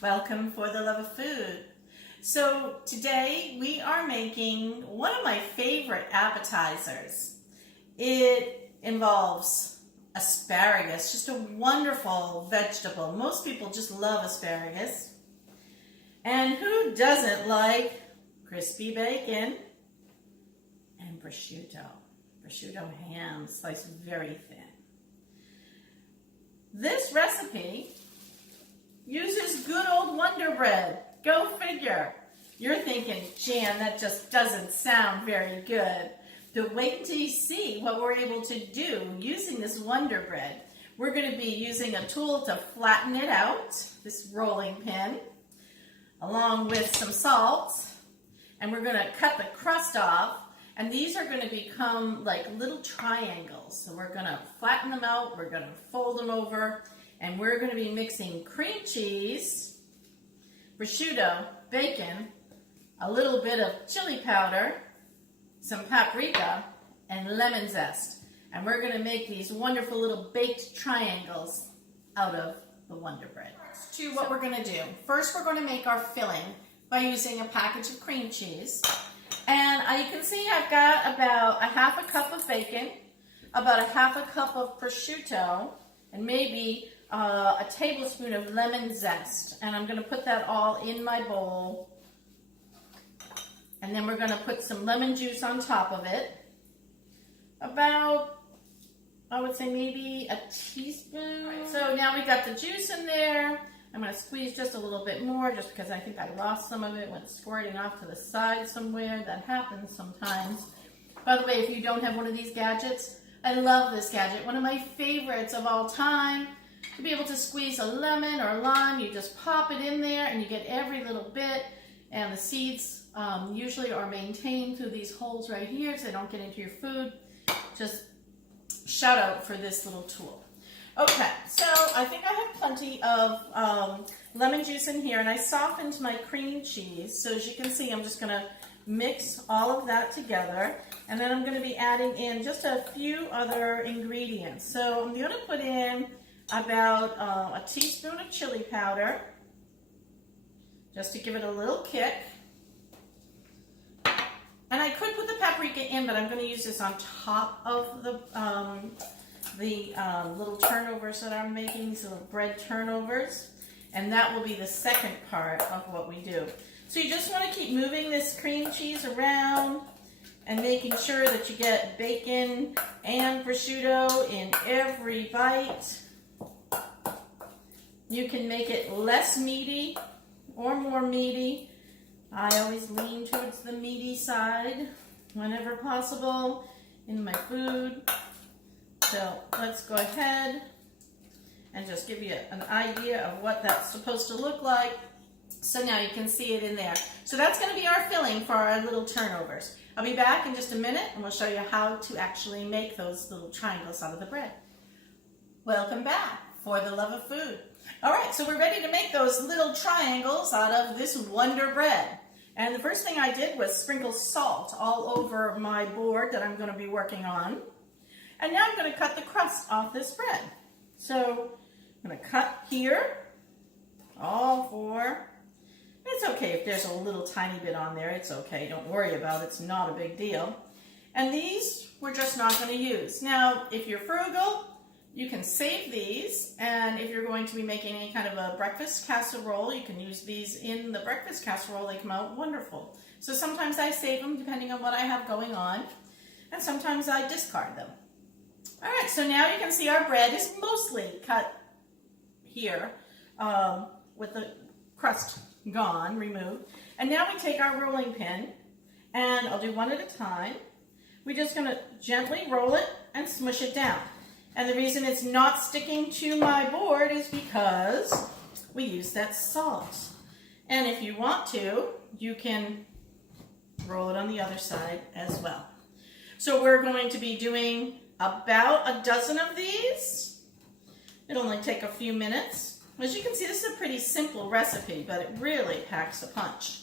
Welcome for the love of food. So today we are making one of my favorite appetizers. It involves asparagus, just a wonderful vegetable. Most people just love asparagus. And who doesn't like crispy bacon and prosciutto? Prosciutto ham, sliced very thin. This recipe uses good old Wonder Bread. Go figure. You're thinking, Jan, that just doesn't sound very good. But wait until you see what we're able to do using this Wonder Bread. We're going to be using a tool to flatten it out, this rolling pin, along with some salt. And we're going to cut the crust off. And these are going to become like little triangles. So we're going to flatten them out. We're going to fold them over. And we're going to be mixing cream cheese, prosciutto, bacon, a little bit of chili powder, some paprika, and lemon zest. And we're going to make these wonderful little baked triangles out of the Wonder Bread. To what we're going to do. First, we're going to make our filling by using a package of cream cheese. And you can see I've got about a half a cup of bacon, about a half a cup of prosciutto, and maybe a tablespoon of lemon zest. And I'm going to put that all in my bowl. And then we're going to put some lemon juice on top of it. About, I would say maybe a teaspoon. Right, so now we've got the juice in there. I'm going to squeeze just a little bit more just because I think I lost some of it, went squirting off to the side somewhere. That happens sometimes. By the way, if you don't have one of these gadgets, I love this gadget. One of my favorites of all time. To be able to squeeze a lemon or a lime, you just pop it in there and you get every little bit. And the seeds usually are maintained through these holes right here so they don't get into your food. Just shout out for this little tool. Okay, so I think I have plenty of lemon juice in here, and I softened my cream cheese. So as you can see, I'm just going to mix all of that together, and then I'm going to be adding in just a few other ingredients. So I'm going to put in about a teaspoon of chili powder, just to give it a little kick. And I could put the paprika in, but I'm going to use this on top of the little turnovers that I'm making, these little bread turnovers, and that will be the second part of what we do. So you just want to keep moving this cream cheese around and making sure that you get bacon and prosciutto in every bite. You can make it less meaty or more meaty. I always lean towards the meaty side whenever possible in my food. So let's go ahead and just give you an idea of what that's supposed to look like. So now you can see it in there. So that's going to be our filling for our little turnovers. I'll be back in just a minute and we'll show you how to actually make those little triangles out of the bread. Welcome back for the love of food. All right, so we're ready to make those little triangles out of this Wonder Bread. And the first thing I did was sprinkle salt all over my board that I'm going to be working on. And now I'm going to cut the crust off this bread. So I'm going to cut here, all four. It's okay if there's a little tiny bit on there. It's okay. Don't worry about it. It's not a big deal. And these we're just not going to use. Now, if you're frugal, you can save these. And if you're going to be making any kind of a breakfast casserole, you can use these in the breakfast casserole. They come out wonderful. So sometimes I save them depending on what I have going on. And sometimes I discard them. All right, so now you can see our bread is mostly cut here with the crust gone, removed. And now we take our rolling pin, and I'll do one at a time. We're just going to gently roll it and smush it down. And the reason it's not sticking to my board is because we use that salt. And if you want to, you can roll it on the other side as well. So we're going to be doing about a dozen of these. It'll only take a few minutes. As you can see, this is a pretty simple recipe, but it really packs a punch.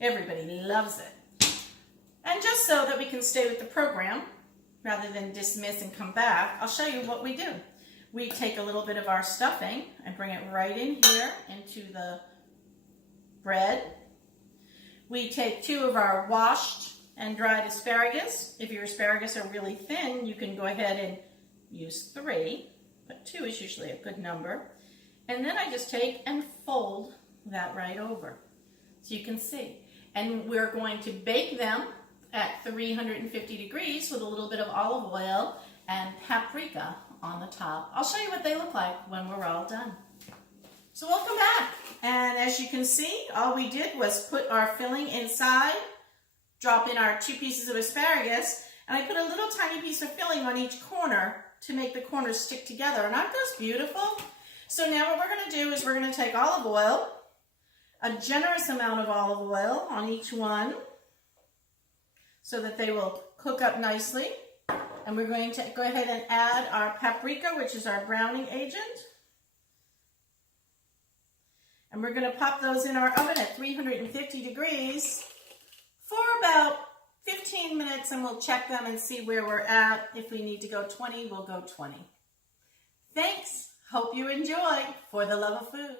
Everybody loves it. And just so that we can stay with the program, rather than dismiss and come back, I'll show you what we do. We take a little bit of our stuffing and bring it right in here into the bread. We take 2 of our washed and dried asparagus. If your asparagus are really thin, you can go ahead and use 3, but 2 is usually a good number. And then I just take and fold that right over so you can see. And we're going to bake them at 350 degrees with a little bit of olive oil and paprika on the top. I'll show you what they look like when we're all done. So welcome back. And as you can see, all we did was put our filling inside, drop in our 2 pieces of asparagus, and I put a little tiny piece of filling on each corner to make the corners stick together. And aren't those beautiful? So now what we're going to do is we're going to take olive oil, a generous amount of olive oil on each one, so that they will cook up nicely. And we're going to go ahead and add our paprika, which is our browning agent. And we're going to pop those in our oven at 350 degrees for about 15 minutes, and we'll check them and see where we're at. If we need to go 20, we'll go 20. Thanks. Hope you enjoy. For the love of food.